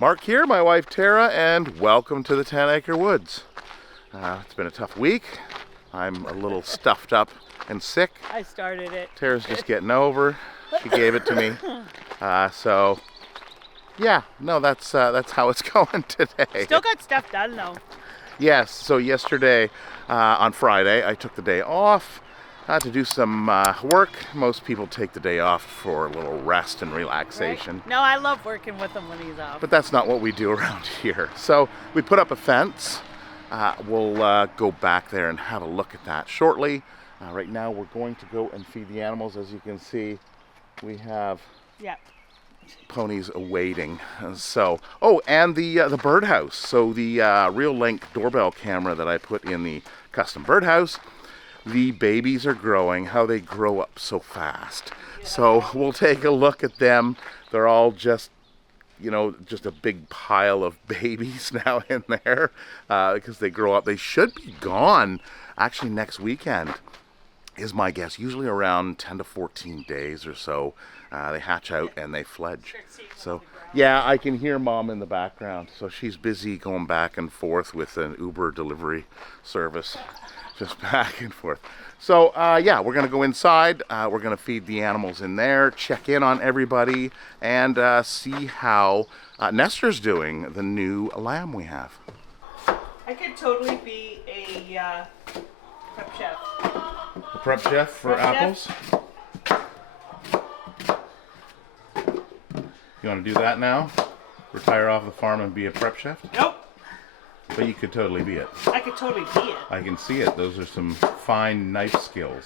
Mark here, my wife Tara, and welcome to the 10 Acre Woods. It's been a tough week. I'm a little stuffed up and sick. I started it. Tara's just getting over. She gave it to me. So, yeah, no, that's how it's going today. Still got stuff done though. Yes, so yesterday, on Friday, I took the day off to do some work. Most people take the day off for a little rest and relaxation. Right? No, I love working with him when he's off. But that's not what we do around here. So we put up a fence. We'll go back there and have a look at that shortly. Right now we're going to go and feed the animals. As you can see, we have ponies awaiting. So, oh, and the birdhouse. So the Real Link doorbell camera that I put in the custom birdhouse, the babies are growing. How they grow up so fast. So we'll take a look at them. They're all just, you know, just a big pile of babies now in there because they grow up. They should be gone actually next weekend is my guess. Usually around 10 to 14 days or so they hatch out and they fledge. So yeah, I can hear Mom in the background. So she's busy going back and forth with an Uber delivery service. Just back and forth. So yeah, we're gonna go inside. We're gonna feed the animals in there, check in on everybody, and see how Nestor's doing, the new lamb we have. I could totally be a prep chef. A prep chef for apples? You wanna do that now? Retire off the farm and be a prep chef? Nope. But you could totally be it. I could totally be it. I can see it. Those are some fine knife skills.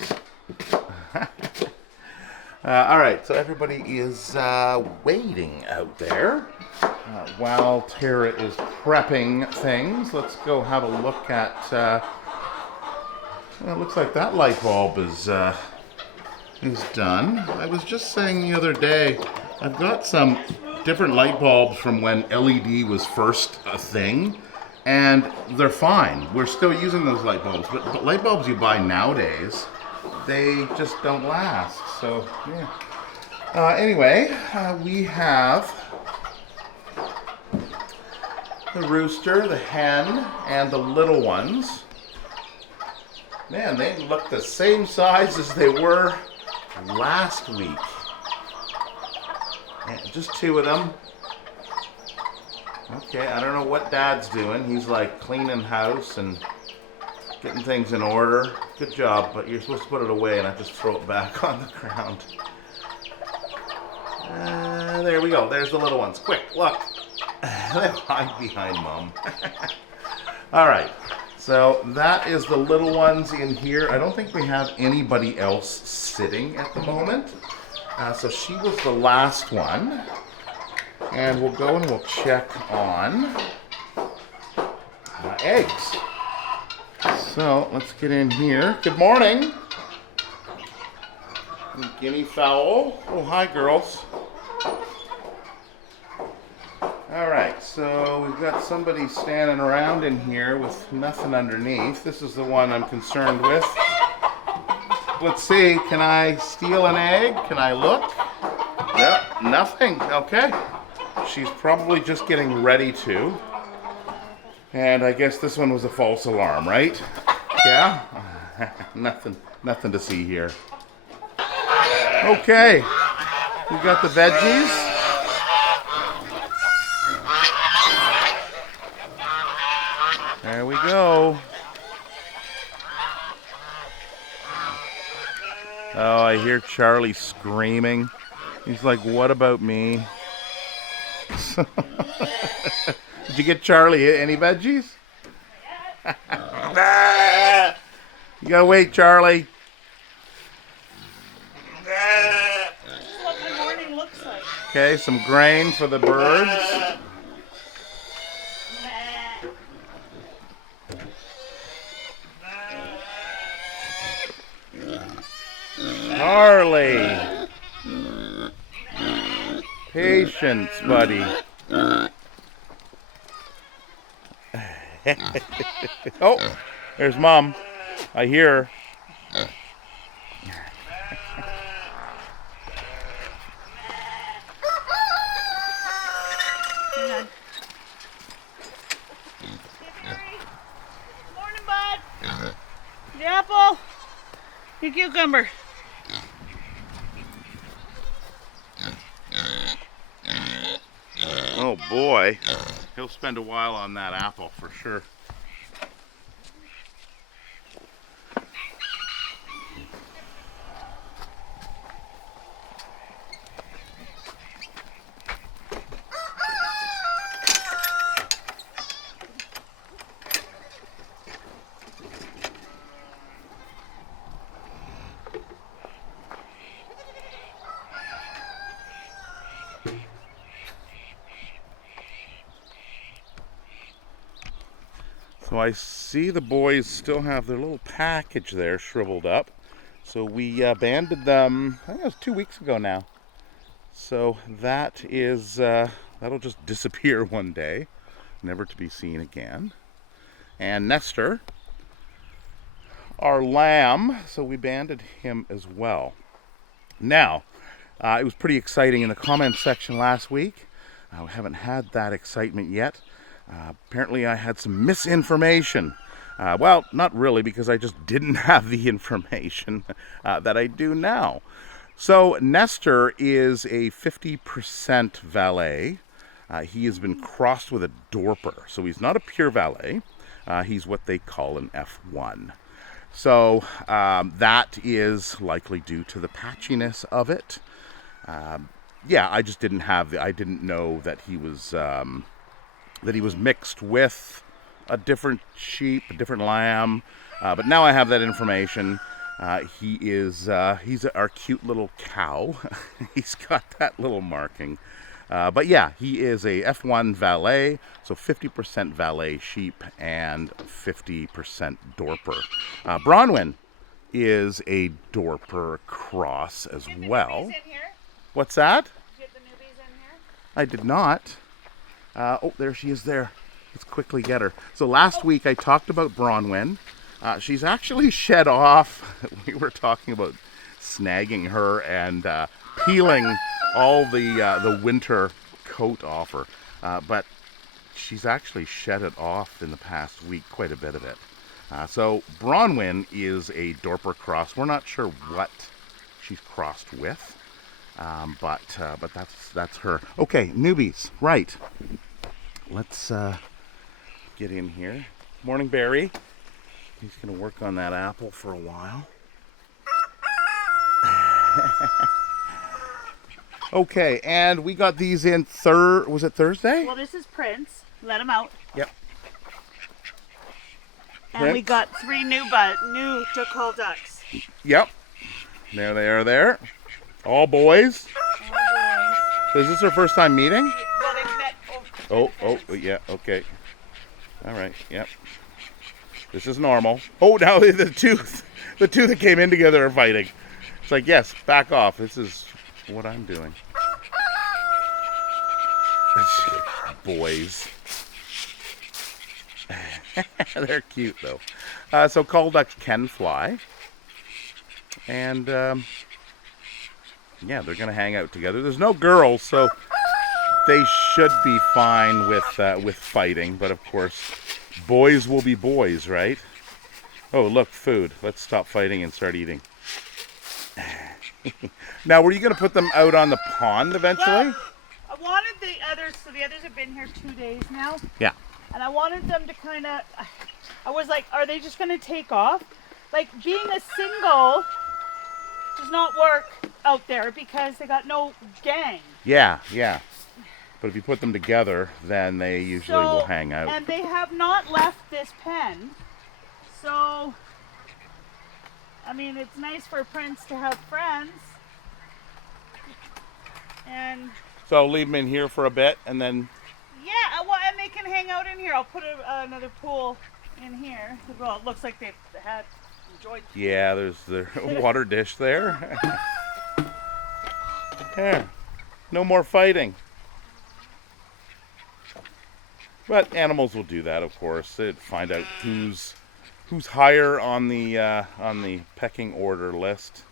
All right, so everybody is waiting out there while Tara is prepping things. Let's go have a look at. Well, it looks like that light bulb is done. I was just saying the other day, I've got some different light bulbs from when LED was first a thing. And they're fine. We're still using those light bulbs, but light bulbs you buy nowadays, they just don't last. So yeah. Anyway, we have the rooster, the hen, and the little ones. Man, they look the same size as they were last week. Yeah, just two of them. Okay, I don't know what Dad's doing. He's like cleaning house and getting things in order. Good job, but you're supposed to put it away and I just throw it back on the ground. There we go. There's the little ones. Quick, look. They hide behind Mom. All right, so that is the little ones in here. I don't think we have anybody else sitting at the moment. So she was the last one. And we'll go and we'll check on eggs. So let's get in here. Good morning. Guinea fowl. Oh, hi, girls. All right, so we've got somebody standing around in here with nothing underneath. This is the one I'm concerned with. Let's see, can I steal an egg? Can I look? Yep, nothing. Okay. She's probably just getting ready to. And I guess this one was a false alarm, right? Yeah? Nothing to see here. Okay. We got the veggies. There we go. Oh, I hear Charlie screaming. He's like, what about me? Did you get Charlie any veggies? You gotta wait, Charlie. This is what my morning looks like. Okay, some grain for the birds. Charlie. Patience, buddy. Oh, there's Mom. I hear her. cucumber. Oh boy, he'll spend a while on that apple for sure. So I see the boys still have their little package there shriveled up. So we banded them, I think it was 2 weeks ago now. So that is, that'll just disappear one day, never to be seen again. And Nestor, our lamb, so we banded him as well. Now, it was pretty exciting in the comment section last week. We haven't had that excitement yet. Apparently I had some misinformation. Well, not really, because I just didn't have the information that I do now. So Nestor is a 50% Valais. He has been crossed with a Dorper. So he's not a pure Valais. He's what they call an F1. So that is likely due to the patchiness of it. Yeah, I just didn't have I didn't know that he was mixed with a different sheep, a different lamb. But now I have that information. He's our cute little cow. He's got that little marking. But yeah, he is a F1 Valais, so 50% Valais sheep and 50% Dorper. Bronwyn is a Dorper cross as well. What's that? Did you get the newbies in here? I did not. Oh, there she is there. Let's quickly get her. So last week I talked about Bronwyn. She's actually shed off. We were talking about snagging her and peeling all the winter coat off her. But she's actually shed it off in the past week, quite a bit of it. So Bronwyn is a Dorper cross. We're not sure what she's crossed with. But that's her. Okay, newbies, right. Let's get in here. Morning, Barry. He's going to work on that apple for a while. Okay, and we got these in was it Thursday? Well, this is Prince. Let him out. Yep. And we got 3 new to call ducks. Yep. There they are there. All boys. All boys. So is this their first time meeting? Well, they've met Oh, yeah, okay. All right, yep. This is normal. Oh, now the two that came in together are fighting. It's like, yes, back off. This is what I'm doing. Boys. They're cute, though. So call ducks can fly. And, yeah, they're going to hang out together. There's no girls, so they should be fine with fighting. But, of course, boys will be boys, right? Oh, look, food. Let's stop fighting and start eating. Now, were you going to put them out on the pond eventually? Well, I wanted the others, so the others have been here 2 days now. Yeah. And I wanted them to kind of, I was like, are they just going to take off? Like, being a single does not work out there because they got no gang. Yeah. But if you put them together, then they usually will hang out. And they have not left this pen. So, I mean, it's nice for Prince to have friends. And so leave them in here for a bit, and then... Yeah, well, and they can hang out in here. I'll put another pool in here. Well, it looks like they've had enjoyed. Yeah, there's the water dish there. There. No more fighting. But animals will do that, of course. They'd find out who's higher on the pecking order list.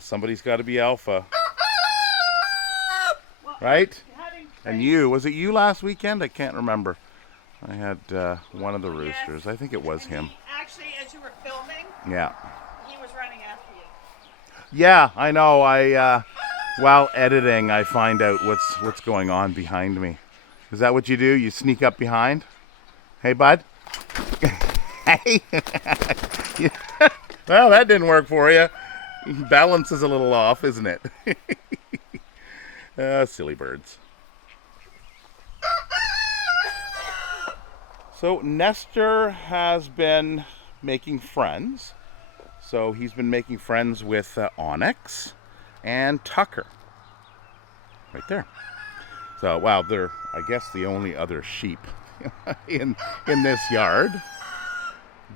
Somebody's got to be alpha, Well, right? And you, was it you last weekend? I can't remember. I had one of the roosters. I think it was him. Actually, as you were filming, Yeah. he was running after Yeah, I know. While editing, I find out what's going on behind me. Is that what you do? You sneak up behind? Hey, bud. Hey. Well, that didn't work for you. Balance is a little off, isn't it? Silly birds. So Nestor has been making friends. So he's been making friends with Onyx and Tucker. Right there. So, wow, they're, I guess, the only other sheep in this yard.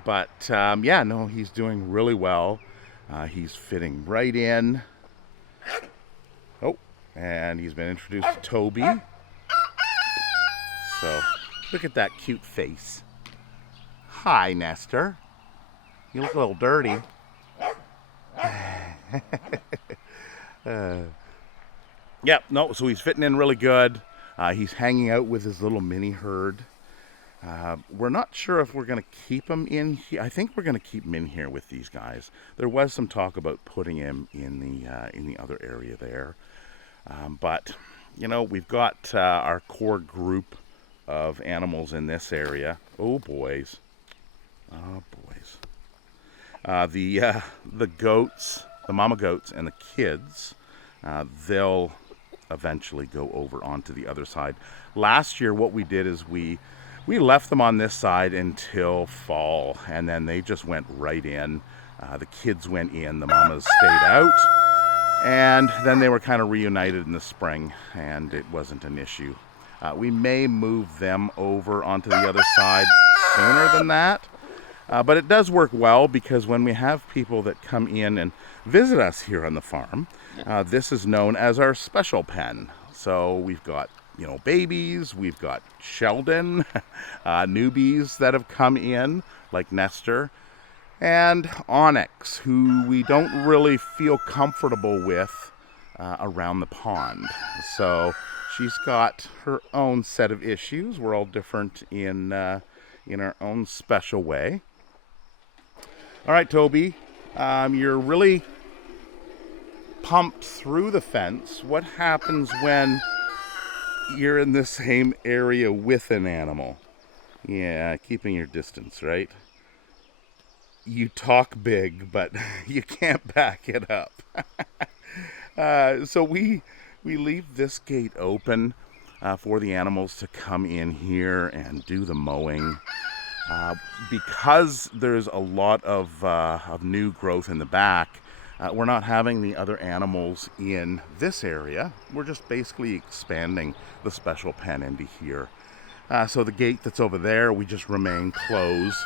But, yeah, no, he's doing really well. He's fitting right in. Oh, and he's been introduced to Toby. So, look at that cute face. Hi, Nestor. You look a little dirty. Yep, no, so he's fitting in really good. He's hanging out with his little mini herd. We're not sure if we're going to keep him in here. I think we're going to keep him in here with these guys. There was some talk about putting him in the other area there. But, you know, we've got our core group of animals in this area. Oh, boys. Oh, boys. The goats, the mama goats and the kids, they'll eventually go over onto the other side. Last year, what we did is we left them on this side until fall, and then they just went right in. The kids went in, the mamas stayed out, and then they were kind of reunited in the spring, and it wasn't an issue. We may move them over onto the other side sooner than that. But it does work well because when we have people that come in and visit us here on the farm, this is known as our special pen. So we've got, you know, babies, we've got Sheldon, newbies that have come in, like Nestor, and Onyx, who we don't really feel comfortable with around the pond. So she's got her own set of issues. We're all different in our own special way. All right, Toby, you're really pumped through the fence. What happens when you're in the same area with an animal? Yeah, keeping your distance, right? You talk big, but you can't back it up. So we leave this gate open for the animals to come in here and do the mowing. Because there's a lot of new growth in the back, we're not having the other animals in this area. We're just basically expanding the special pen into here. So the gate that's over there, we just remain closed.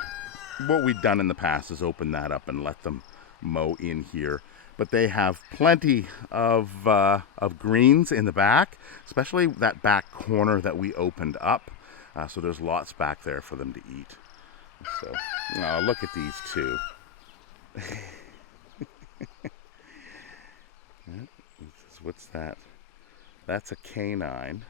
What we've done in the past is open that up and let them mow in here. But they have plenty of greens in the back, especially that back corner that we opened up. So there's lots back there for them to eat. So, oh, look at these two. What's that? That's a canine.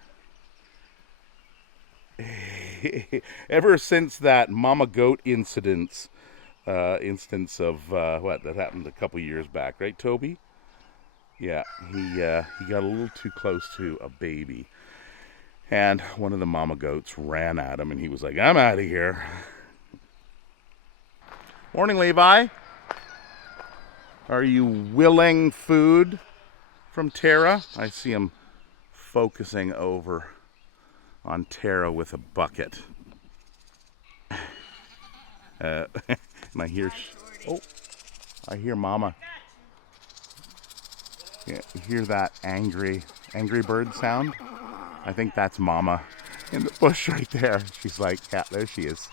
Ever since that mama goat instance of what that happened a couple years back, right, Toby? Yeah, he got a little too close to a baby, and one of the mama goats ran at him, and he was like, "I'm out of here." Morning, Levi. Are you willing food from Tara? I see him focusing over on Tara with a bucket. And I hear, I hear Mama. Yeah, you hear that angry bird sound? I think that's Mama in the bush right there. She's like, yeah, there she is.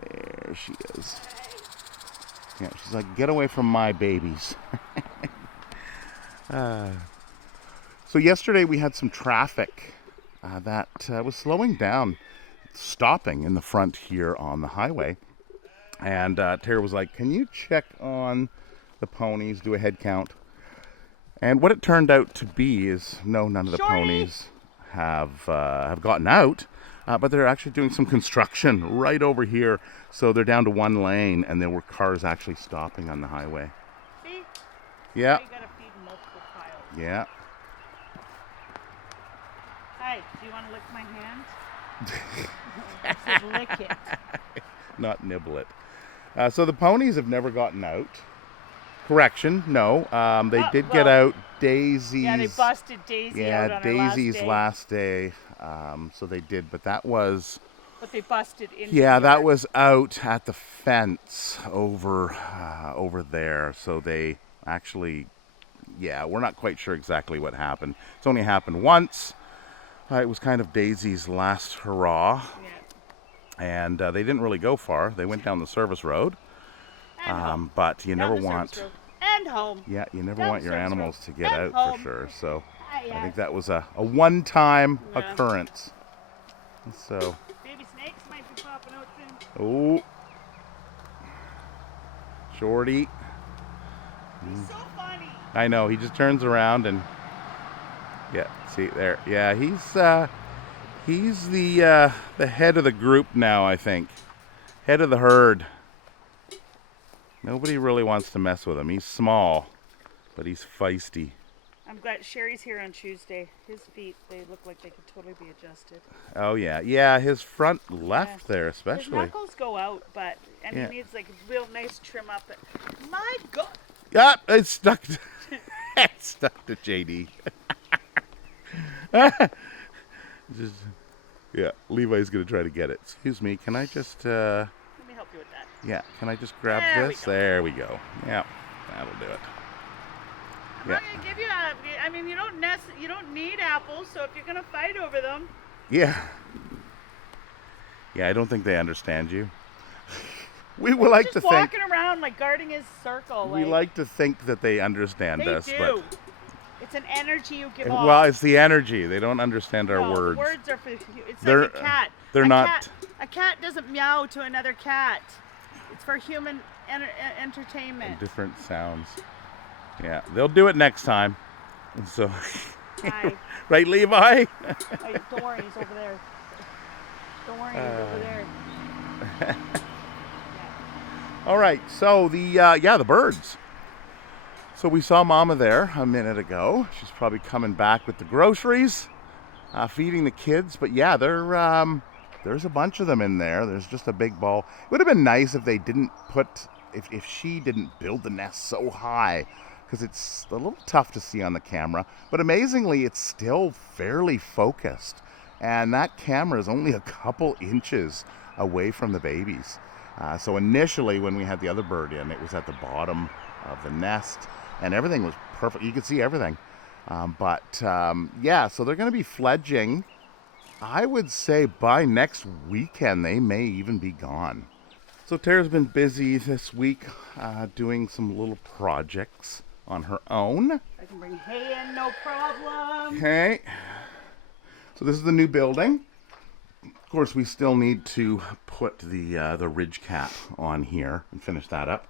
There she is. Yeah, she's like, get away from my babies. So yesterday we had some traffic that was slowing down, stopping in the front here on the highway. And Tara was like, can you check on the ponies, do a head count? And what it turned out to be is, no, none of the ponies have gotten out. But they're actually doing some construction right over here. So they're down to one lane, and there were cars actually stopping on the highway. See? Yeah. You gotta feed multiple piles. Yeah. Hi, do you want to lick my hand? I said lick it. Not nibble it. So the ponies have never gotten out. Correction, no. They did get out Daisy's. Yeah, they busted Daisy out on Daisy's her last day. So they did, but that was. But they busted into. Yeah, the that yard. was out at the fence over there. So they actually, we're not quite sure exactly what happened. It's only happened once. It was kind of Daisy's last hurrah. Yeah. And they didn't really go far. They went down the service road. But you never want. And home. Yeah, you never want your animals to get out home. for sure. So Yeah. I think that was a one-time occurrence. So. Baby snakes might be popping out soon. Oh. Shorty. He's so funny. I know. He just turns around and. Yeah. See there. Yeah. He's the head of the group now. I think. Head of the herd. Nobody really wants to mess with him. He's small, but he's feisty. I'm glad Sherry's here on Tuesday. His feet, they look like they could totally be adjusted. Oh, yeah. Yeah, his front left there especially. His knuckles go out, but and he needs like a real nice trim up. But my God. Yeah, it's stuck to, it's stuck to JD. Just, yeah, Levi's going to try to get it. Excuse me, can I just... Let me help you with that. Yeah, can I just grab this? There we go. Yeah, that'll do it. I'm not gonna give you I mean, you don't need apples, so if you're gonna fight over them. Yeah. Yeah, I don't think they understand you. We would like to think. Walking around like guarding his circle. We like to think that they understand us, do. but it's an energy you give off. well, it's the energy. They don't understand our words. The words are for. It's like a cat. They're not. A cat doesn't meow to another cat. It's for human entertainment. And different sounds. Yeah, they'll do it next time. So, right, Levi? Oh, don't worry, he's over there. Don't worry, he's over there. All right, so the birds. So we saw Mama there a minute ago. She's probably coming back with the groceries, feeding the kids. But yeah, there's a bunch of them in there. There's just a big ball. It would have been nice if they didn't if she didn't build the nest so high, because it's a little tough to see on the camera. But amazingly, it's still fairly focused. And that camera is only a couple inches away from the babies. So initially, when we had the other bird in, it was at the bottom of the nest, and everything was perfect. You could see everything. Yeah, so they're going to be fledging. I would say by next weekend, they may even be gone. So Tara's been busy this week doing some little projects on her own. I can bring hay in, no problem. Okay. So this is the new building. Of course, we still need to put the ridge cap on here and finish that up.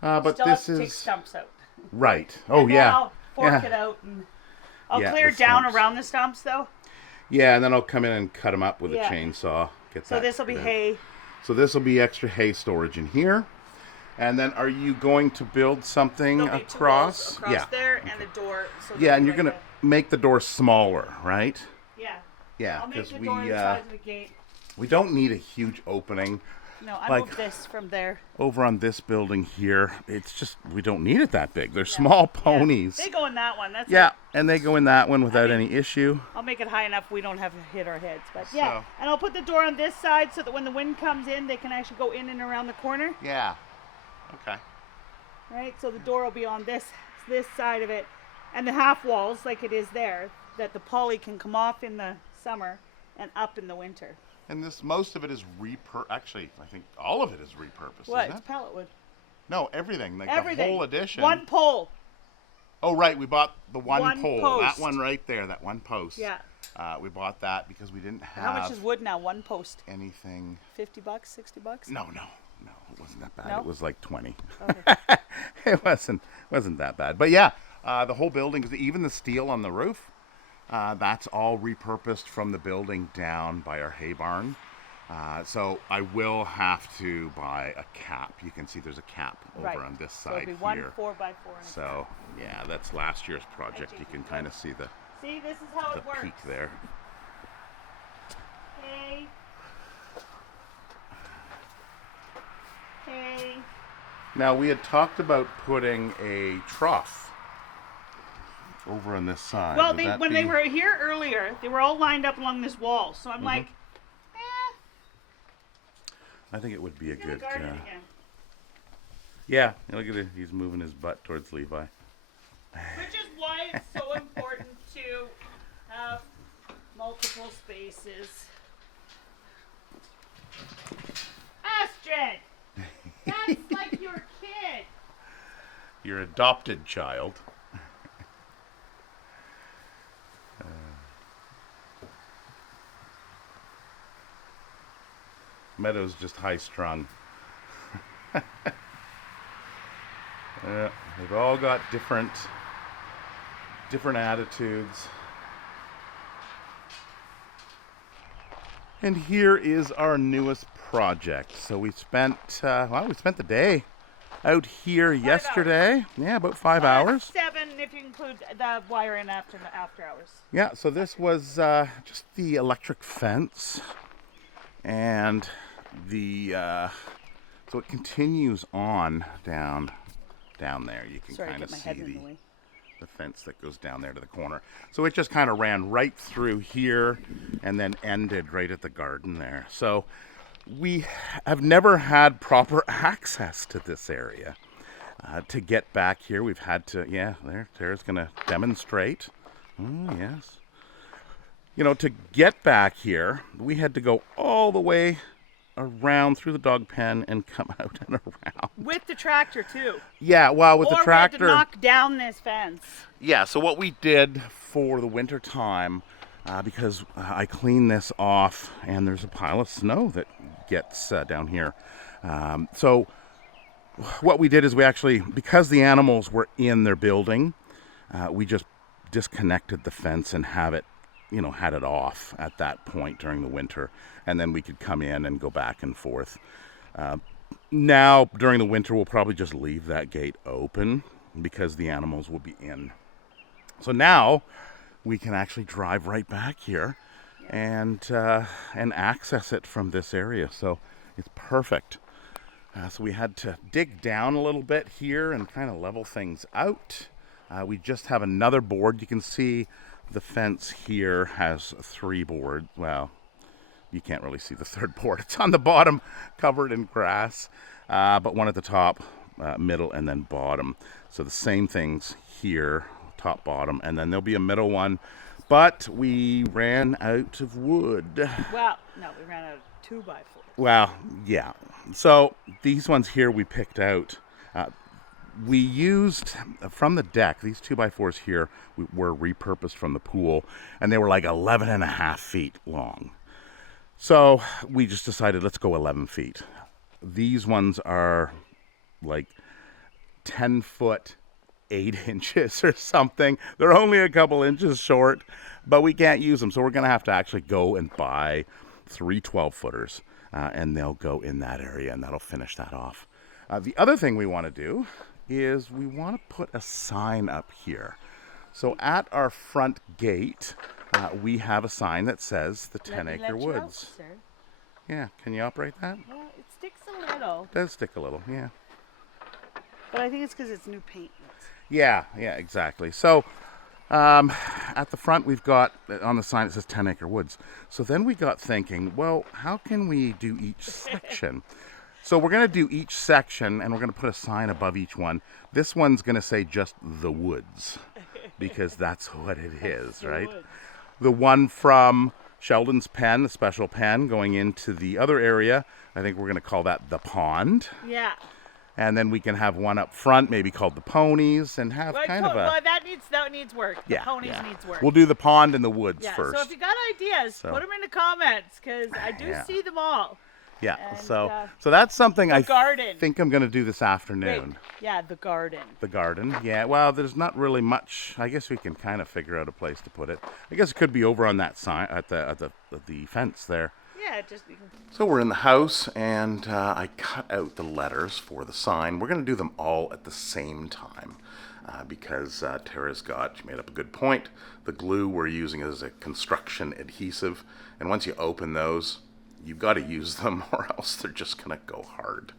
But still this have to is take stumps out. Right. Oh and yeah. I'll fork it out and I'll clear the down stumps. around the stumps though. Yeah, and then I'll come in and cut them up with a chainsaw. So this will be hay. So this will be extra hay storage in here. And then are you going to build something across? There and the door. So and you're going to make the door smaller, right? Yeah. Yeah, I'll make because the door the size of the gate. we don't need a huge opening. No, I moved this from there. Over on this building here, it's just, we don't need it that big. They're small ponies. They go in that one. That's and they go in that one without any issue. I'll make it high enough we don't have to hit our heads. But and I'll put the door on this side so that when the wind comes in, they can actually go in and around the corner. Yeah. Okay. Right, so the door will be on this side of it, and the half walls like it is there, that the poly can come off in the summer and up in the winter. And most of it is actually, I think all of it is repurposed. What? Isn't it? It's pallet wood. No, everything. Like everything. The whole edition. One pole. Oh, right. We bought the one pole. Post. That one right there. That one post. Yeah. We bought that because we didn't have. How much is wood now? One post. Anything. $50, $60? No, it wasn't that bad. No? It was like 20. Okay. It wasn't that bad. But yeah, the whole building, even the steel on the roof, that's all repurposed from the building down by our hay barn. So I will have to buy a cap. You can see there's a cap over on this So side it'll be one here. 4x4. So yeah, that's last year's project. You can kind of see the this is how it works. peak there. Okay. Okay. Now we had talked about putting a trough over on this side. Well, when they were here earlier, they were all lined up along this wall. So I'm like, I think it would be a good. Guard it again. Yeah, look at it. He's moving his butt towards Levi. Which is why it's so important to have multiple spaces. Astrid! That's like your kid! Your adopted child. Meadow's just high-strung. Yeah, they've all got different attitudes. And here is our newest project. So we spent the day out here yesterday. Yeah, about 5 hours. 7 if you include the wire in after hours. Yeah, so this was just the electric fence, and so it continues on down there. You can kind of see the fence that goes down there to the corner. So it just kind of ran right through here and then ended right at the garden there. So we have never had proper access to this area. To get back here, we've had to, Tara's going to demonstrate. Oh, yes. You know, to get back here, we had to go all the way around through the dog pen and come out and around. With the tractor too. Yeah, well, with the tractor. We had to knock down this fence. Yeah, so what we did for the winter time, because I cleaned this off and there's a pile of snow that gets down here. So what we did is we actually, because the animals were in their building, we just disconnected the fence and had it off at that point during the winter, and then we could come in and go back and forth. Now, during the winter, we'll probably just leave that gate open because the animals will be in. So now we can actually drive right back here and access it from this area. So it's perfect. So we had to dig down a little bit here and kind of level things out. We just have another board. You can see the fence here has 3 boards. Well, you can't really see the third board. It's on the bottom, covered in grass, but one at the top, middle, and then bottom. So the same things here, top, bottom, and then there'll be a middle one. But we ran out of wood. Well, no, we ran out of 2x4. Well, yeah. So these ones here we picked out. We used, from the deck, these 2x4s here were repurposed from the pool, and they were like 11.5 feet long. So we just decided, let's go 11 feet. These ones are like 10 foot, 8 inches or something. They're only a couple inches short, but we can't use them. So we're going to have to actually go and buy 3 12-footers, and they'll go in that area, and that'll finish that off. The other thing we want to do is we want to put a sign up here. So at our front gate, we have a sign that says the 10-acre woods. Sir. Yeah, can you operate that? Well, it sticks a little. It does stick a little, yeah. But I think it's because it's new paint. Yeah, exactly. So at the front, we've got, on the sign, it says 10-acre woods. So then we got thinking, well, how can we do each section? So we're going to do each section, and we're going to put a sign above each one. This one's going to say just the woods, because that's what it is, right? The one from Sheldon's pen, the special pen, going into the other area, I think we're going to call that the pond. Yeah. And then we can have one up front, maybe called the ponies, and have kind of a... Well, that needs work. The ponies needs work. We'll do the pond and the woods first. So if you got ideas, put them in the comments, because I do see them all. Yeah, and, so that's something I garden. Think I'm going to do this afternoon. Wait. Yeah, the garden. The garden, yeah. Well, there's not really much. I guess we can kind of figure out a place to put it. I guess it could be over on that sign at the fence there. Yeah, just So we're in the house, and I cut out the letters for the sign. We're going to do them all at the same time because Tara's she made up a good point. The glue we're using is a construction adhesive, and once you open those, you've got to use them or else they're just going to go hard.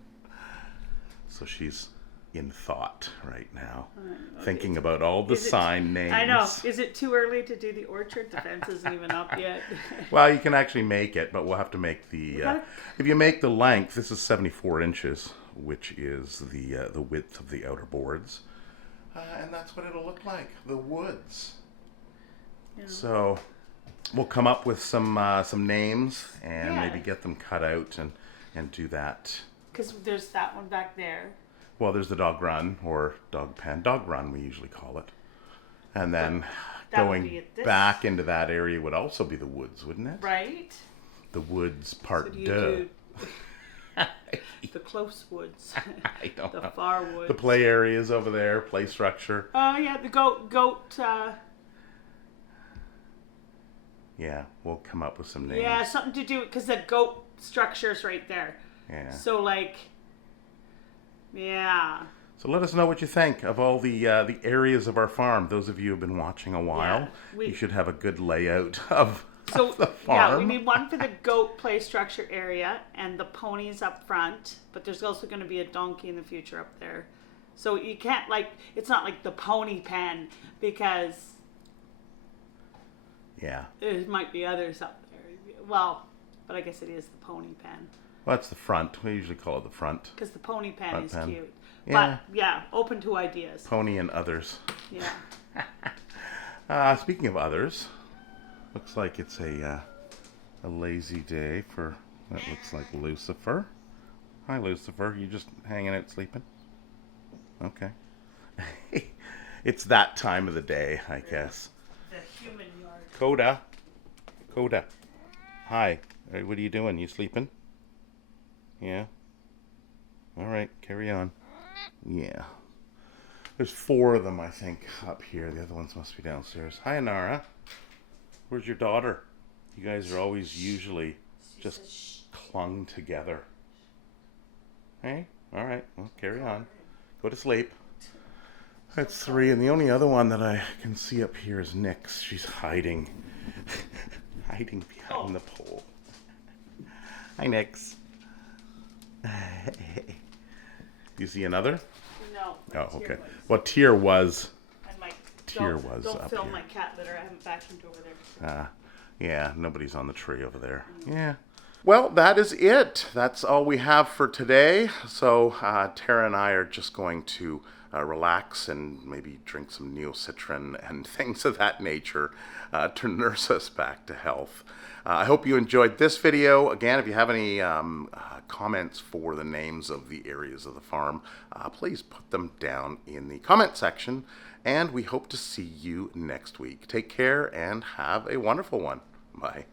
So she's in thought right now, thinking about all the sign names. I know. Is it too early to do the orchard? The fence isn't even up yet. Well, you can actually make it, but we'll have to make the... if you make the length, this is 74 inches, which is the width of the outer boards. And that's what it'll look like, the woods. Yeah. So we'll come up with some names and maybe get them cut out and do that. Because there's that one back there. Well, there's the dog run or dog pen. Dog run, we usually call it. And then going back into that area would also be the woods, wouldn't it? Right. The woods part so do the close woods. I don't know. The far woods. The play areas over there, play structure. Oh, yeah, the goat. Yeah, we'll come up with some names. Yeah, something to do, because the goat structure's right there. Yeah. So, like, yeah. So let us know what you think of all the areas of our farm. Those of you who have been watching a while, you should have a good layout of the farm. Yeah, we need one for the goat play structure area and the ponies up front, but there's also going to be a donkey in the future up there. So you can't, it's not like the pony pen, because there might be others up there. Well, but I guess it is the pony pen. Well, that's the front. We usually call it the front. Because the pony pen front is pen. cute. Yeah. But, yeah, open to ideas. Pony and others. Yeah. Speaking of others, looks like it's a lazy day for, that looks like Lucifer. Hi, Lucifer. You just hanging out sleeping? Okay. It's that time of the day, I guess. The human yard. Coda. Hi. What are you doing? You sleeping? Yeah. All right, carry on. Yeah. There's 4 of them, I think, up here. The other ones must be downstairs. Hi, Anara. Where's your daughter? You guys are always usually just clung together. Hey? All right, well, carry on. Go to sleep. That's 3, and the only other one that I can see up here is Nyx. She's hiding. Hiding behind the pole. Hi, Nyx. You see another? No. Oh, okay. Well, Tier was Don't up film here. my cat litter. I haven't vacuumed over there. Yeah, nobody's on the tree over there. Yeah. Well, that is it. That's all we have for today. So Tara and I are just going to relax and maybe drink some neocitrin and things of that nature to nurse us back to health. I hope you enjoyed this video. Again, if you have any comments for the names of the areas of the farm, please put them down in the comment section. And we hope to see you next week. Take care and have a wonderful one. Bye.